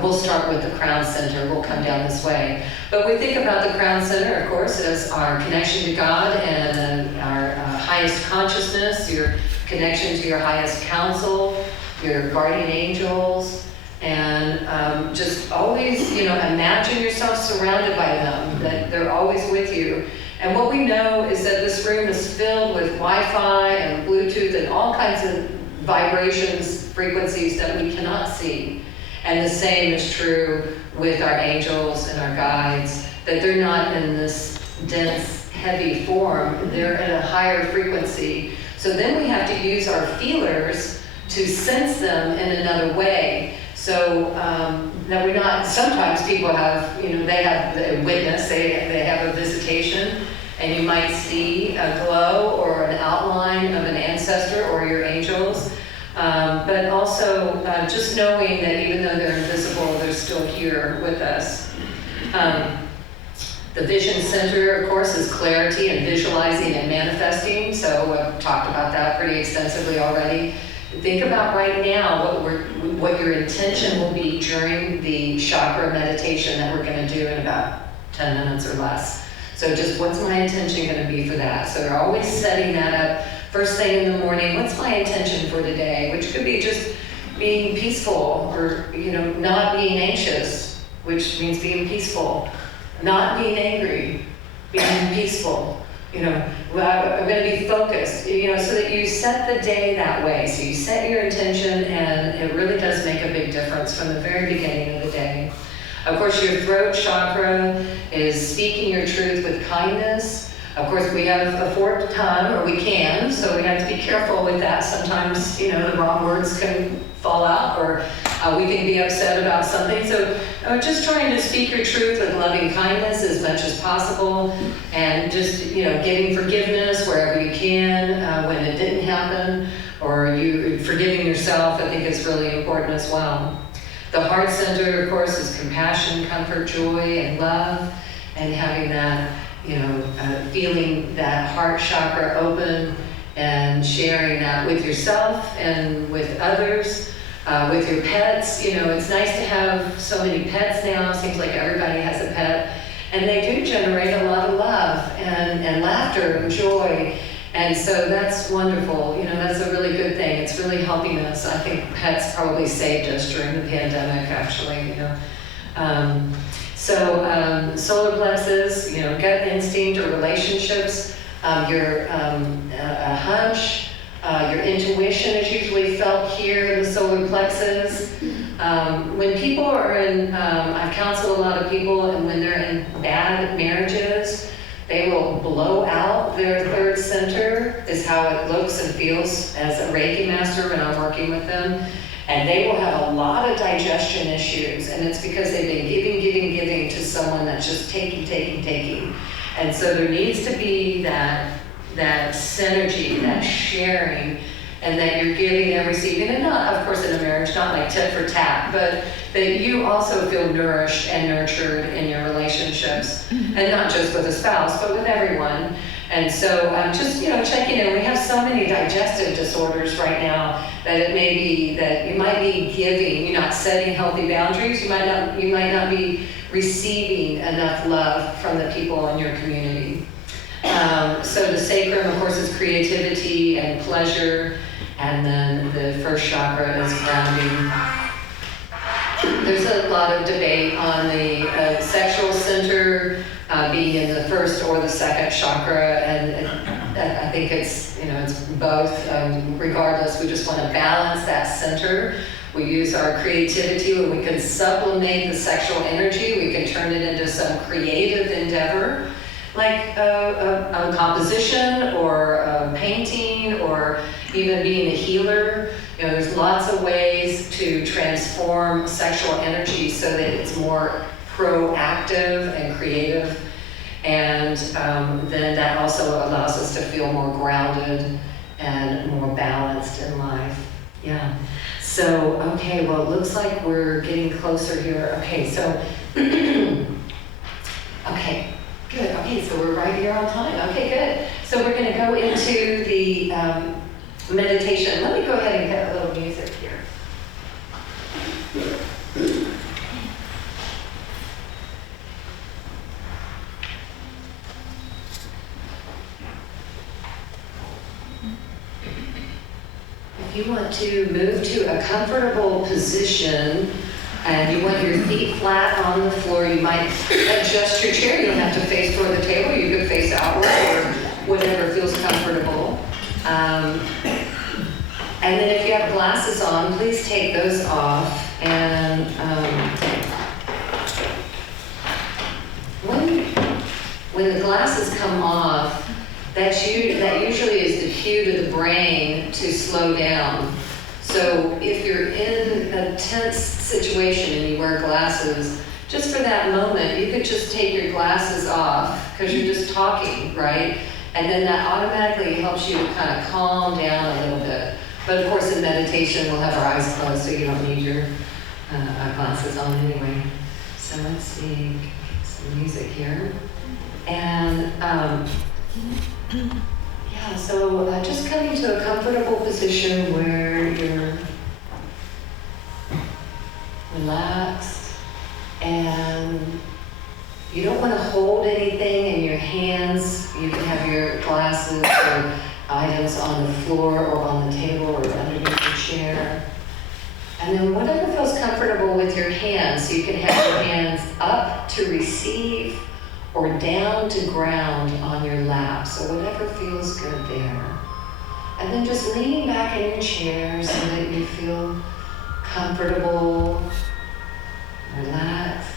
we'll start with the crown center. We'll come down this way. But we think about the crown center, of course, as our connection to God and our highest consciousness, your connection to your highest counsel, your guardian angels, and just always, imagine yourself surrounded by them, that they're always with you. And what we know is that this room is filled with Wi-Fi and Bluetooth and all kinds of vibrations, frequencies that we cannot see. And the same is true with our angels and our guides, that they're not in this dense, heavy form, they're at a higher frequency. So then we have to use our feelers to sense them in another way. So that we're not, sometimes people have, they have a witness, they have a visitation, and you might see a glow or an outline of an ancestor or your angels. But also just knowing that even though they're invisible, they're still here with us. The vision center, of course, is clarity and visualizing and manifesting. So I've talked about that pretty extensively already. Think about right now what your intention will be during the chakra meditation that we're going to do in about 10 minutes or less. So just what's my intention going to be for that? So you're always setting that up. First thing in the morning, what's my intention for today? Which could be just being peaceful, or not being anxious, which means being peaceful. Not being angry, being peaceful. I'm going to be focused, so that you set the day that way. So you set your intention, and it really does make a big difference from the very beginning of the day. Of course, your throat chakra is speaking your truth with kindness. Of course, we have a forked tongue, or we can, so we have to be careful with that. Sometimes, the wrong words can fall out, or we can be upset about something. So just trying to speak your truth with loving kindness as much as possible, and just, giving forgiveness wherever you can when it didn't happen, or you forgiving yourself, I think is really important as well. The heart center, of course, is compassion, comfort, joy, and love, and having that, feeling that heart chakra open and sharing that with yourself and with others, with your pets. It's nice to have so many pets now. It seems like everybody has a pet, and they do generate a lot of love and laughter and joy. And so that's wonderful. That's a really good thing. It's really helping us. I think pets probably saved us during the pandemic, actually. So solar plexus, you know, gut instinct or relationships, your a hunch, your intuition is usually felt here in the solar plexus. When people are in, I've counseled a lot of people, and when they're in bad marriages, they will blow out their third center, is how it looks and feels as a Reiki master when I'm working with them. And they will have a lot of digestion issues, and it's because they've been giving to someone that's just taking. And so there needs to be that synergy, that sharing, and that you're giving and receiving, and not, of course, in a marriage, not like tit for tat, but that you also feel nourished and nurtured in your relationships, and not just with a spouse, but with everyone. And so just, you know, checking in. We have so many digestive disorders right now that it may be that you might be giving, you're not setting healthy boundaries, you might not be receiving enough love from the people in your community. So the sacrum, of course, is creativity and pleasure, and then the first chakra is grounding. There's a lot of debate on the sexual center being in the first or the second chakra, and I think it's, you know, it's both. Regardless, we just want to balance that center. We use our creativity when we can sublimate the sexual energy. We can turn it into some creative endeavor, like a composition or painting, or even being a healer. You know, there's lots of ways to transform sexual energy so that it's more proactive and creative. And then that also allows us to feel more grounded and more balanced in life. Yeah. So, okay, well, it looks like we're getting closer here. Okay, so, okay. Good. Okay, so we're right here on time. Okay, good. So we're going to go into the meditation. Let me go ahead and get a little music here. If you want to move to a comfortable position, and you want your feet flat on the floor, you might adjust your chair. You don't have to face toward the table. You could face outward or whatever feels comfortable. And then if you have glasses on, please take those off. And when the glasses come off, that usually is the cue to the brain to slow down. So if you're in a tense situation and you wear glasses, just for that moment, you could just take your glasses off because you're just talking, right? And then that automatically helps you to kind of calm down a little bit. But of course in meditation, we'll have our eyes closed, so you don't need your glasses on anyway. So let's see, some music here. And yeah, so just coming to a comfortable position where you're relaxed and you don't want to hold anything in your hands. You can have your glasses or items on the floor or on the table or underneath the chair. And then whatever feels comfortable with your hands, so you can have your hands up to receive or down to ground on your lap, so whatever feels good there. And then just leaning back in your chair so that you feel comfortable, relaxed.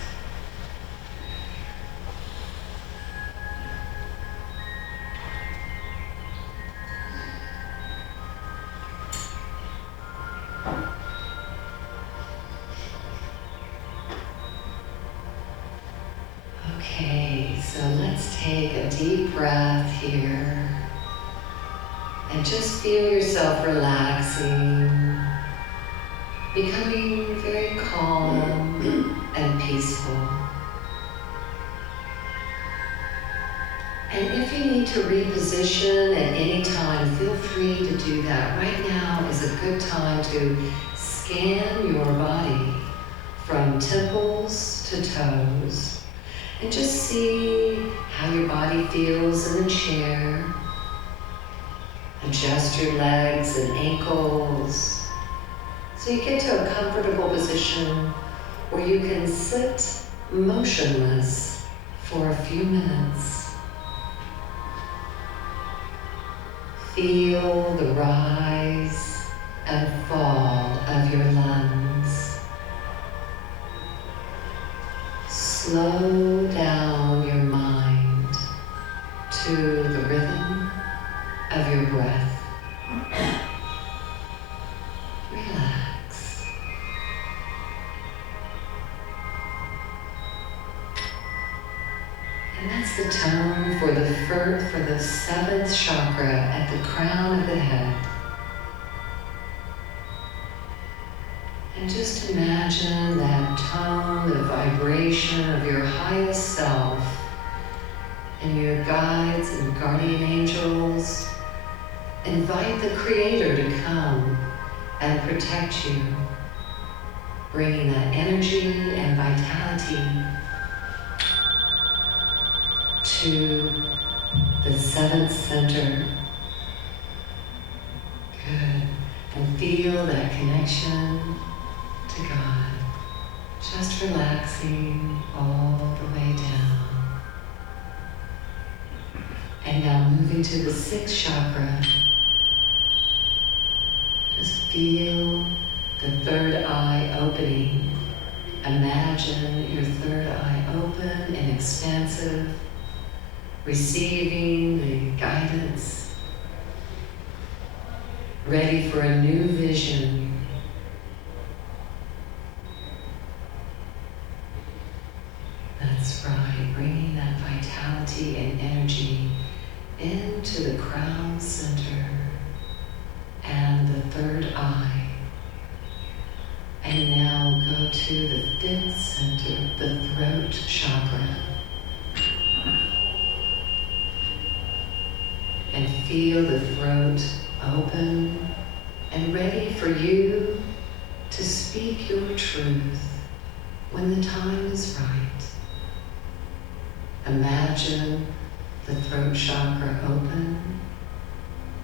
Okay, so let's take a deep breath here and just feel yourself relaxing, becoming very calm and peaceful. And if you need to reposition at any time, feel free to do that. Right now is a good time to scan your body from temples to toes. And just see how your body feels in the chair. Adjust your legs and ankles so you get to a comfortable position where you can sit motionless for a few minutes. Feel the rise and fall of your lungs. Slow down your mind to the rhythm of your breath. Relax. And that's the tone for the seventh chakra at the crown of the head. And just imagine that tone, the vibration of your highest self and your guides and guardian angels. Invite the Creator to come and protect you, bringing that energy and vitality to the seventh center. Good. And feel that connection to God, just relaxing all the way down. And now moving to the sixth chakra, just feel the third eye opening. Imagine your third eye open and expansive, receiving the guidance, ready for a new vision. That's right, bringing that vitality and energy into the crown center and the third eye. And now go to the fifth center, the throat chakra. And feel the throat open and ready for you to speak your truth when the time is right. Imagine the throat chakra open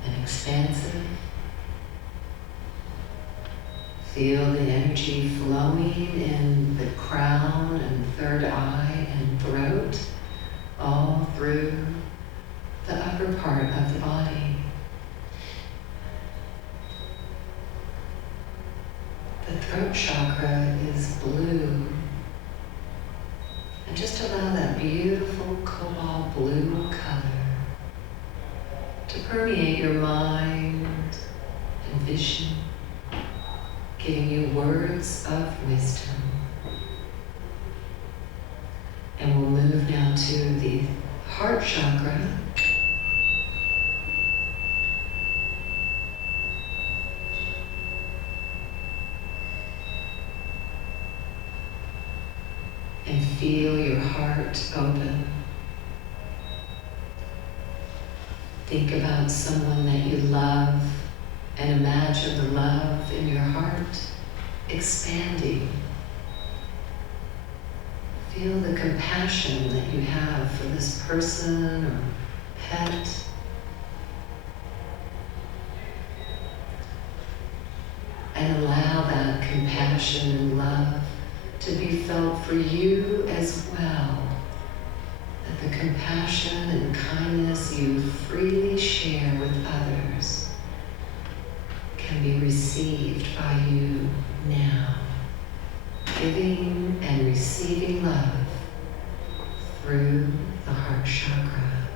and expansive. Feel the energy flowing in the crown and third eye and throat, all through the upper part of the body. The throat chakra is blue. And just allow that beautiful cobalt blue color to permeate your mind and vision, giving you words of wisdom. And we'll move now to the heart chakra. And feel your heart open. Think about someone that you love and imagine the love in your heart expanding. Feel the compassion that you have for this person or pet. And allow that compassion and love to be felt for you as well. That the compassion and kindness you freely share with others can be received by you now. Giving and receiving love through the heart chakra.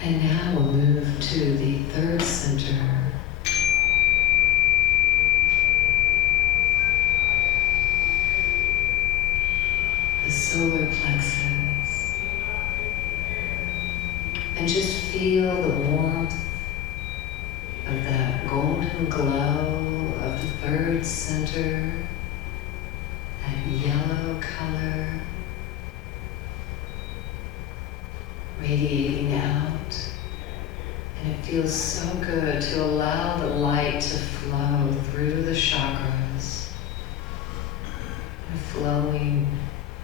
And now we'll move to the third center. The solar plexus. And just feel the warmth of that golden glow of the third center, that yellow color radiating out. And it feels so good to allow the light to flow through the chakras. And flowing,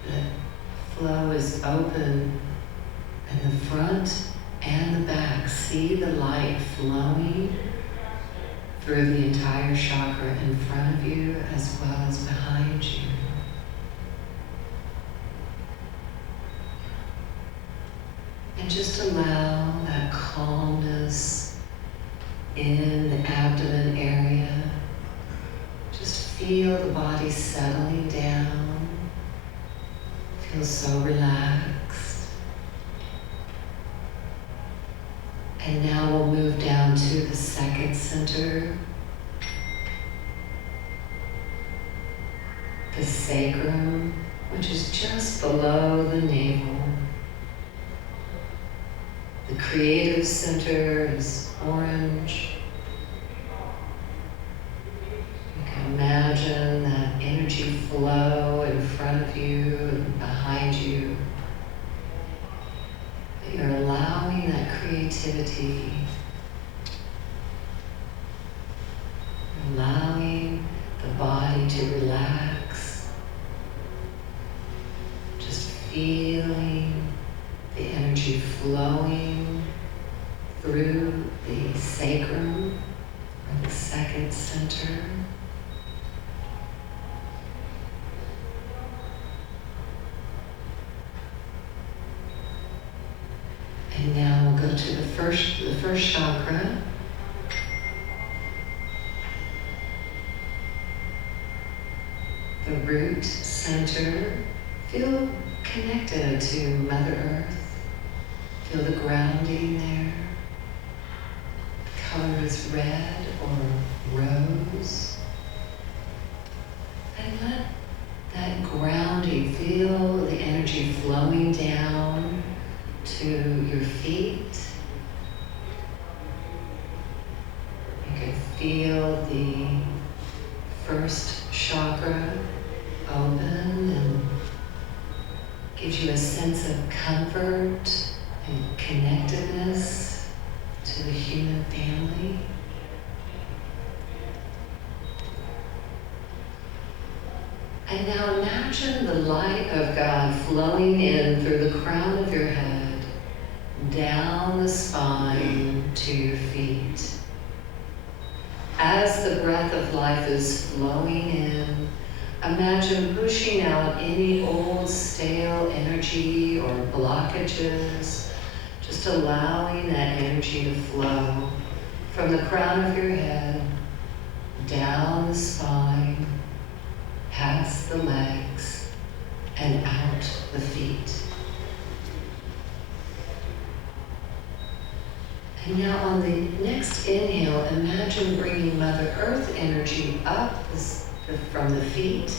the flow is open, and the front and the back see the light flowing through the entire chakra in front of you as well as behind you. And just allow that calmness in the abdomen area. Just feel the body settling down. Feel so relaxed. And now we'll move down to the second center, the sacrum, which is just below the navel. The creative center is orange. You can imagine that energy flow in front of you and behind you. That you're allowing that creativity, allowing the body to relax, just feeling the energy flowing through the sacrum, or the second center. And now we'll go to the first chakra. The root center. Feel connected to Mother Earth. Feel the grounding there. The color is red or rose. And let that grounding, feel the energy flowing down to your feet. You can feel the first chakra open and gives you a sense of comfort and connectedness to the human family. And now imagine the light of God flowing in through the crown of your head, down the spine to your feet. As the breath of life is flowing in, imagine pushing out any old stale energy or blockages, just allowing that energy to flow from the crown of your head, down the spine, past the legs, and out the feet. And now on the next inhale, imagine bringing Mother Earth energy up from the feet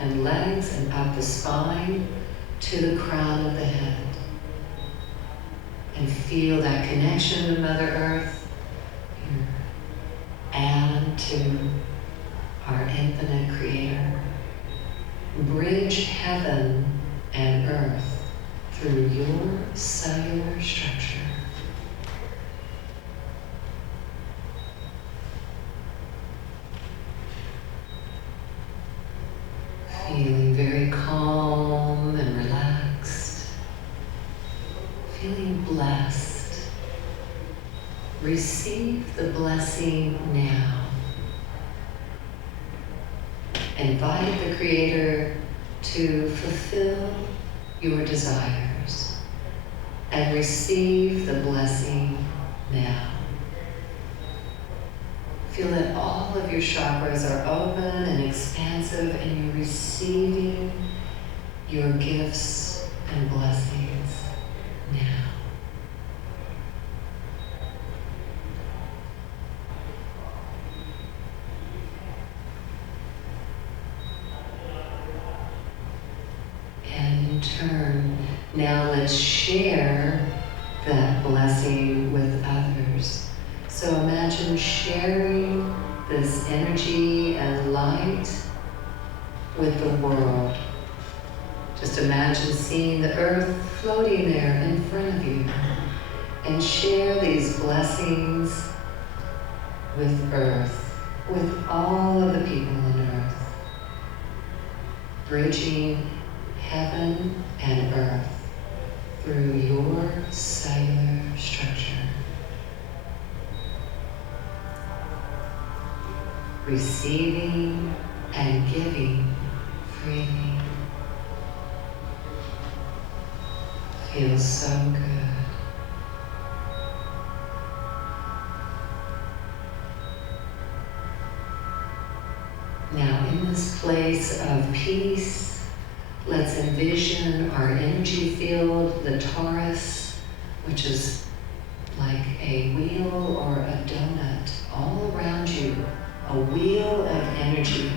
and legs and up the spine to the crown of the head. And feel that connection to Mother Earth and to our infinite Creator. Bridge heaven and earth through your cellular structure. Feeling very calm and relaxed. Feeling blessed. Receive the blessing now. Invite the Creator to fulfill your desires and receive the blessing now. Feel that all of your chakras are open and expansive and you're receiving your gifts and blessings now. And in turn, now let's share that blessing with others. So imagine sharing this energy and light with the world. Just imagine seeing the earth floating there in front of you and share these blessings with earth, with all of the people on earth, bridging heaven and earth through your cellular structure. receiving and giving freely. Feels so good. Now, in this place of peace, let's envision our energy field, the torus, which is like a wheel or a donut all around you, a wheel of energy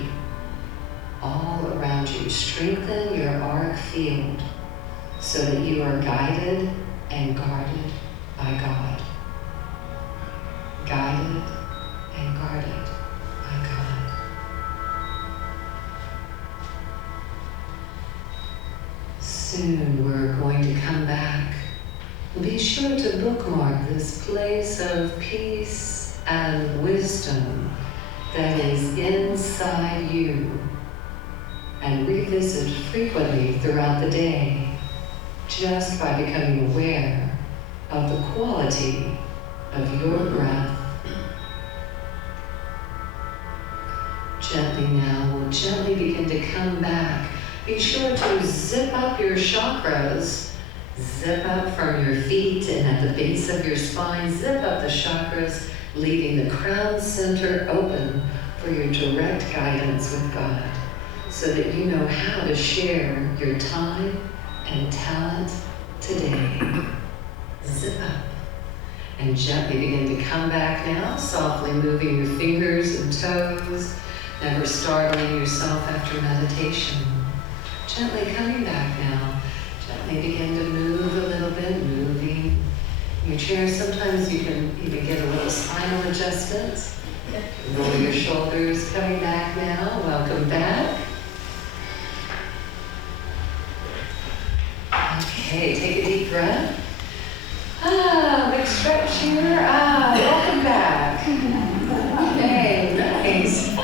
all around you. Strengthen your auric field so that you are guided and guarded by God. Guided and guarded by God. Soon we're going to come back. Be sure to bookmark this place of peace and wisdom that is inside you, and revisit frequently throughout the day, just by becoming aware of the quality of your breath. Gently now, we'll gently begin to come back. Be sure to zip up your chakras. Zip up from your feet and at the base of your spine. Zip up the chakras, leaving the crown center open for your direct guidance with God, so that you know how to share your time and talent today. Zip up and gently begin to come back now, softly moving your fingers and toes, never startling yourself after meditation. Gently coming back now. Gently begin to move a little bit, moving your chair. Sometimes you can even get a little spinal adjustment. Roll your shoulders, coming back now. Welcome back. Okay, take a deep breath. Big stretch here. Welcome back. Okay, nice.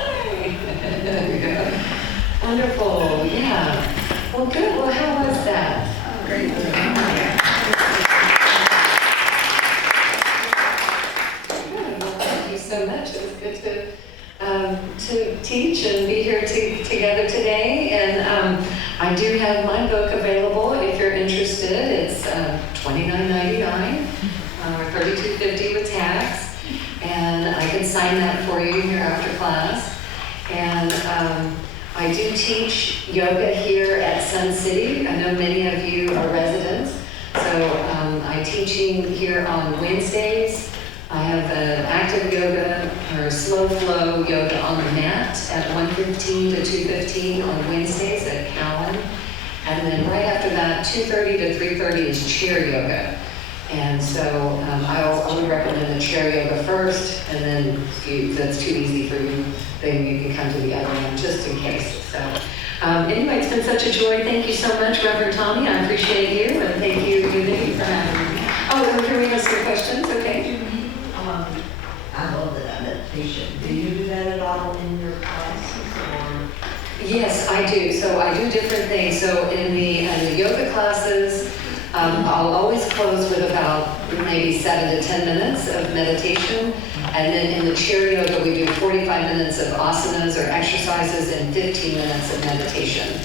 There we go. Wonderful, yeah. Well, good. Well, how was that? Great. Good. Well, thank you so much. It was good to teach and be here together today. And I do have my book available if you're interested. It's $29.99 or $32.50 with tax. And I can sign that for you here after class. And I do teach yoga here at Sun City. I know many of you are residents. So I'm teaching here on Wednesdays. I have an active yoga or slow flow yoga on the mat at 1:15 to 2:15 on Wednesdays at Cowan. And then right after that, 2:30 to 3:30 is chair yoga. And so I would recommend the chair yoga first, and then if that's too easy for you, then you can come to the other one just in case. So anyway, it's been such a joy. Thank you so much, Reverend Tommy. I appreciate you, and thank you, Unity, for having me. Oh, and can we ask some questions? Okay. I love that meditation. Do you do that at all in your classes, or? Yes, I do. So I do different things. So in the yoga classes, I'll always close with about maybe 7 to 10 minutes of meditation. And then in the chair yoga, we do 45 minutes of asanas or exercises and 15 minutes of meditation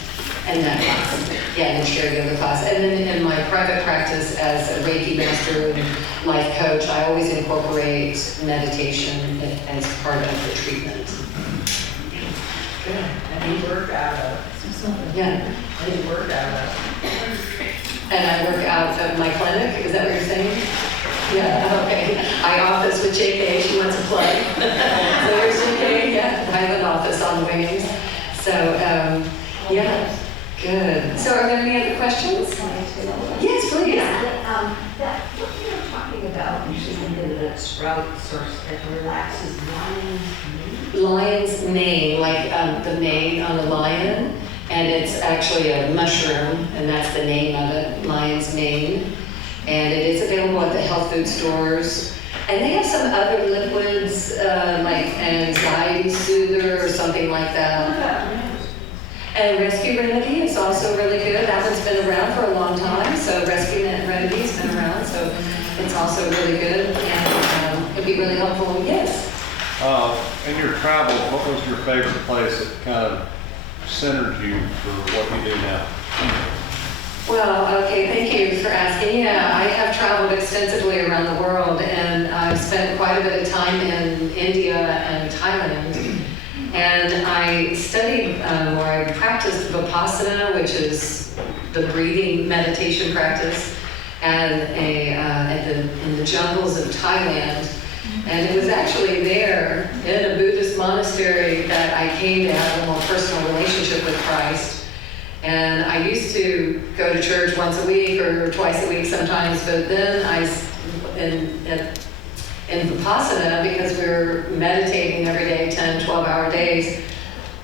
in that class. Yeah, in the chair yoga class. And then in my private practice as a Reiki master and life coach, I always incorporate meditation as part of the treatment. Good. And you work out of? Yeah. And you work out of? And I work out at my clinic, is that what you're saying? Yeah, okay. I office with JK, she wants to play. So there's JK, yeah, I have an office on Wings. So, yeah, good. So are there any other questions? Yes, please. Yeah, what you were talking about, you said that it sprouts or it relaxes Lion's mane, like the mane on a lion. And it's actually a mushroom, and that's the name of it, lion's mane. And it is available at the health food stores. And they have some other liquids, like anxiety soother or something like that. And Rescue Remedy is also really good. That one's been around for a long time, so Rescue Remedy's been around, so it's also really good. And it'd be really helpful. Yes? In your travels, what was your favorite place that kind of centered you for what you do now? Well, okay, thank you for asking. Yeah, I have traveled extensively around the world, and I've spent quite a bit of time in India and Thailand. And I studied, or I practiced Vipassana, which is the breathing meditation practice, and in the jungles of Thailand. And it was actually there in a Buddhist monastery that I came to have a more personal relationship with Christ. And I used to go to church once a week or twice a week sometimes, but then in Vipassana, because we were meditating every day, 10, 12-hour days,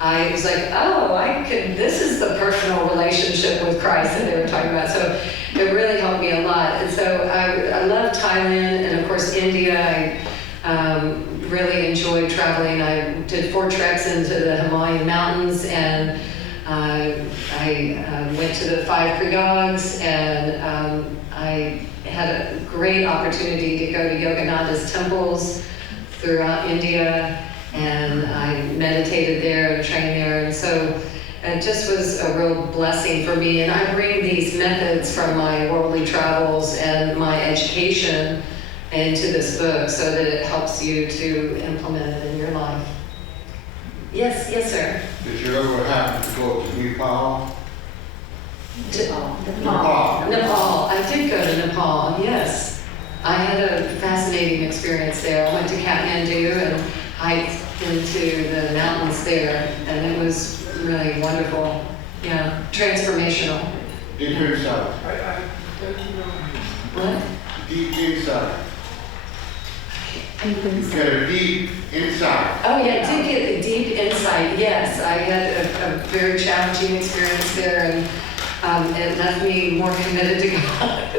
I was like, oh, this is the personal relationship with Christ that they were talking about. So it really helped me a lot. And so I love Thailand and of course India. I really enjoyed traveling. I did 4 treks into the Himalayan mountains, and I went to the 5 Prayags, and I had a great opportunity to go to Yogananda's temples throughout India, and I meditated there and trained there, and so it just was a real blessing for me. And I bring these methods from my worldly travels and my education into this book so that it helps you to implement it in your life. Yes, sir. Did you ever happen to go to Nepal? Nepal. I did go to Nepal, yes. I had a fascinating experience there. I went to Kathmandu and hiked into the mountains there, and it was really wonderful. Yeah, transformational. Deep inside. What? Deep inside. You get a deep inside. Oh yeah, did get a deep insight, yes. I had a very challenging experience there, and it left me more committed to God.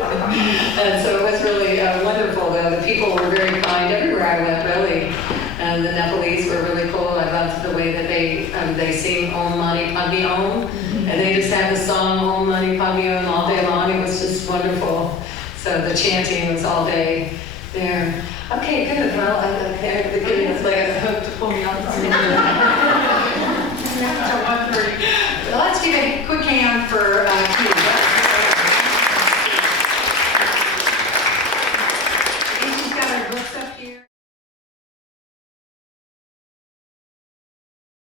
And so it was really wonderful, though. The people were very kind everywhere I went, really. And the Nepalese were really cool. I loved the way that they sing Om Mani Padme Om. And they just had the song Om Mani Padme Om all day long. It was just wonderful. So the chanting was all day there. Okay, good. Well, the